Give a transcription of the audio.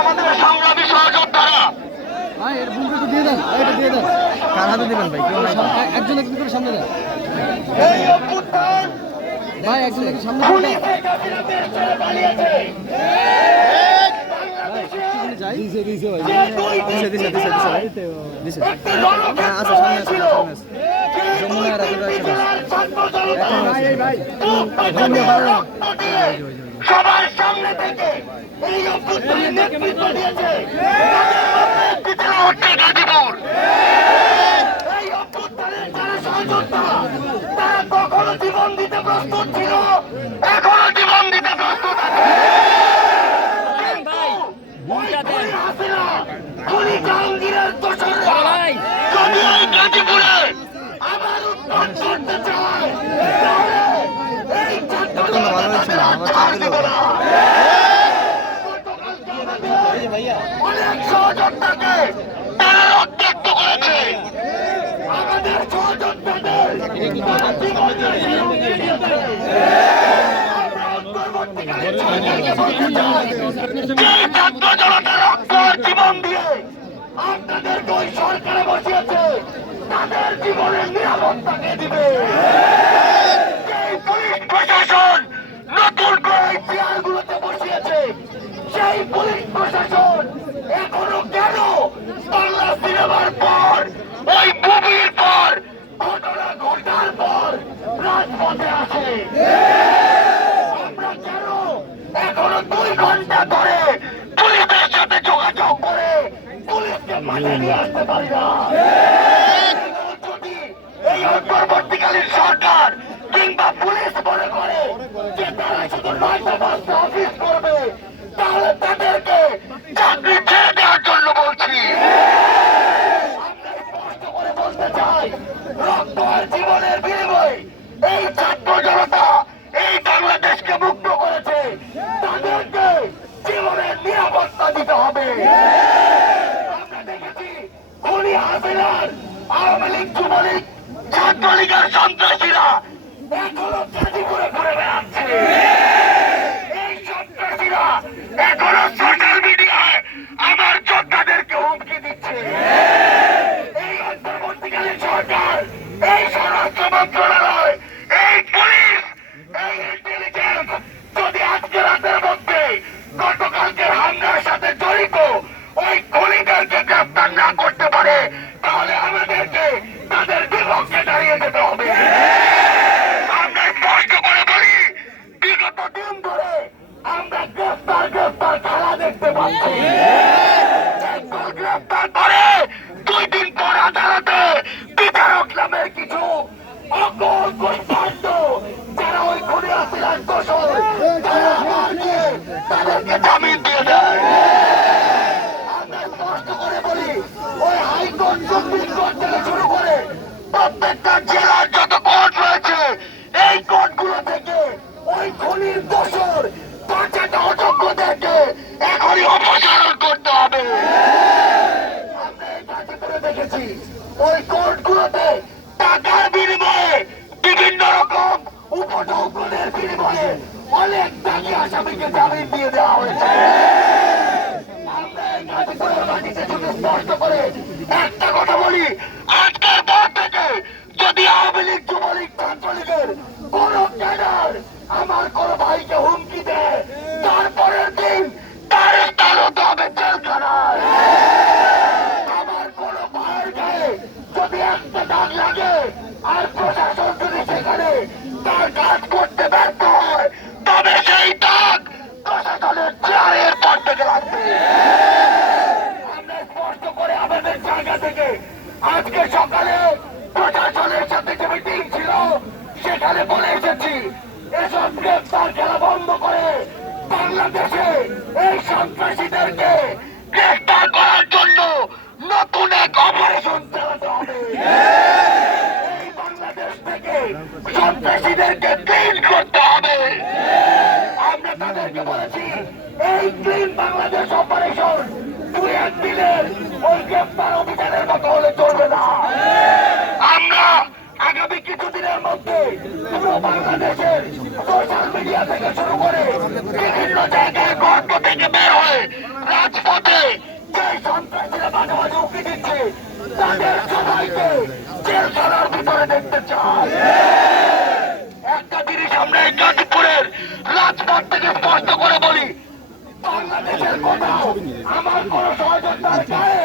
আমাদের সংগ্রামী সহযোদ্ধারা ভাই এর বুকে তো দিয়ে দেন, এটা দিয়ে দেন। কার হাতে দিবেন ভাই? কেউ একজন একজন করে সামনে দেন ভাই, একজন একজন সামনে দেন। সবার সামনে থেকে এই অভ্যুত্থানের নেতৃত্ব দিয়েছে গাজীপুর। এই অভ্যুত্থানের যারা সহযোদ্ধা তারা কখনো জীবন দিতে প্রস্তুত ছিল, এখনো জীবন দিতে প্রস্তুত আছে। জাহাঙ্গীরের দোসররা যদি এই গাজীপুরে আবার উত্থান করতে চায় এই অনেক সহযোদ্ধাকে তারা রক্তাক্ত করেছে। আমাদের সহযোদ্ধাদের ছাত্র জনতা রক্ত জীবন দিয়ে আপনাদেরকে ওই সরকারে বসিয়েছে, তাদের জীবনের নিরাপত্তাকে দিবে। পুলিশ প্রশাসন নতুন করে চেয়ারগুলোতে বসিয়েছে, সেই পুলিশ প্রশাসন এখনো কেন বাংলা সিনেমার পর ওই মুভির পর ঘটনা ঘটার পর রাজপথে আসে? আমরা কেন এখনো 2 ঘন্টা ধরে পুলিশের সাথে যোগাযোগ করে পুলিশকে পাঠিয়ে নিয়ে আসতে পারি না? যদি এই অন্তর্বর্তীকালীন সরকার কিংবা পুলিশ মনে করে যে তারা শুধু 9টা 5টা অফিস করবে, তাহলে তাদেরকে চাকরি ছেড়ে দেওয়ার জন্য বলছি। আমরা স্পষ্ট করে বলতে চাই, রক্ত আর জীবনের বিনিময়ে এই ছাত্র জনতা এই বাংলাদেশকে মুক্ত করেছে, তাদেরকে জীবনের নিরাপত্তা দিতে হবে। আমরা দেখেছি খুনি হাসিনার আওয়ামী লীগ, যুবলীগ, ছাত্রলীগের সন্ত্রাসীরা এখনো গাজীপুরে ঘুরে বেড়াচ্ছে। এই সন্ত্রাসীরা এখনো সোশ্যাল মিডিয়ায় আমার যোদ্ধাদেরকে হুমকি দিচ্ছে। এই অন্তর্বর্তীকালীন সরকার, এই স্বরাষ্ট্র মন্ত্রণালয়, এই পুলিশ, এই ইন্টেলিজেন্স যদি আজকে রাতের মধ্যে গতকালকের হামলার সাথে জড়িত ওই খুনিদেরকে গ্রেফতার না করতে পারে, তাহলে আমাদেরকে তাদের বিপক্ষে দাঁড়িয়ে যেতে হবে। আমরা স্পষ্ট করে বলি, বিগত দিন ধরে আমরা গ্রেফতার খেলা দেখতে পাচ্ছি। গ্রেফতার করে 2 দিন পর আদালতে বিচারক নামের কিছু অকল কুষ্মাণ্ড যারা ওই খুনি হাসিনার দোষর, তারা তাদেরকে জামিন দিয়ে দেয়। আমরা স্পষ্ট করে বলি, ওই হাইকোর্ট, সুপ্রিম কোর্ট থেকে শুরু করে প্রত্যেকটা জেলার যত কোর্ট রয়েছে, এই কোর্টগুলো থেকে ওই খুনির দোষর 5টা অযোগ্যদেরকে এখনই অপসারণ করতে হবে। আমরা এই গাজীপুরে দেখেছি ওই কোর্টগুলোতে টাকার বিনিময়ে, বিভিন্ন রকম উপঢৌকনের বিনিময়ে অনেক দাগি আসামিকে জামিন দিয়ে দেওয়া হয়েছে। আমরা এই গাজীপুরের মাটিতে শুধু স্পষ্ট করে একটা কথা বলি, আজকের পর থেকে যদি আওয়ামী লীগ, যুবলীগ, ছাত্রলীগের কোন ক্যাডার আমার কোন ভাইকে হুমকি দেয়, তারপরের দিন তার স্থান হতে হবে জেলখানায়। আমার কোন ভাইয়ের গায়ে যদি একটা দাগ লাগে আর প্রশাসন যদি সেখানে তার কাজ করতে ব্যর্থ হয়, তবে সেই দাগ প্রশাসনের চেয়ারের পর থেকে লাগবে। আমরা স্পষ্ট করে আমাদের জায়গা থেকে আজকে সকালে প্রশাসনের সাথে যে মিটিং ছিল সেখানে বলে এসেছি, এসব গ্রেফতার খেলা বন্ধ করে বাংলাদেশে এই সন্ত্রাসীদেরকে গ্রেফতার করার জন্য নতুন এক অপারেশন চালাতে হবে। এই বাংলাদেশ থেকে সন্ত্রাসীদেরকে ক্লিন করতে হবে। আমরা তাদেরকে বলেছি, এই ক্লিন বাংলাদেশ অপারেশন 2-1 দিনের ওই গ্রেফতার অভিযানের মতো হলে চলবে না। আমরা আগামী কিছুদিনের মধ্যে পুরো বাংলাদেশের সোশ্যাল মিডিয়া থেকে শুরু করে বিভিন্ন জায়গায় গর্ত থেকে বের হয়ে রাজপথে যে সন্ত্রাসীরা মাঝে মাঝে উঁকি দিচ্ছে তাদের সবাইকে জেলখানার ভিতরে দেখতে চাই। একটা জিনিস আমরা এই গাজীপুরের রাজপথ থেকে স্পষ্ট করে বলি, বাংলাদেশের কোথাও আমার কোন সহযোগিতার গায়ে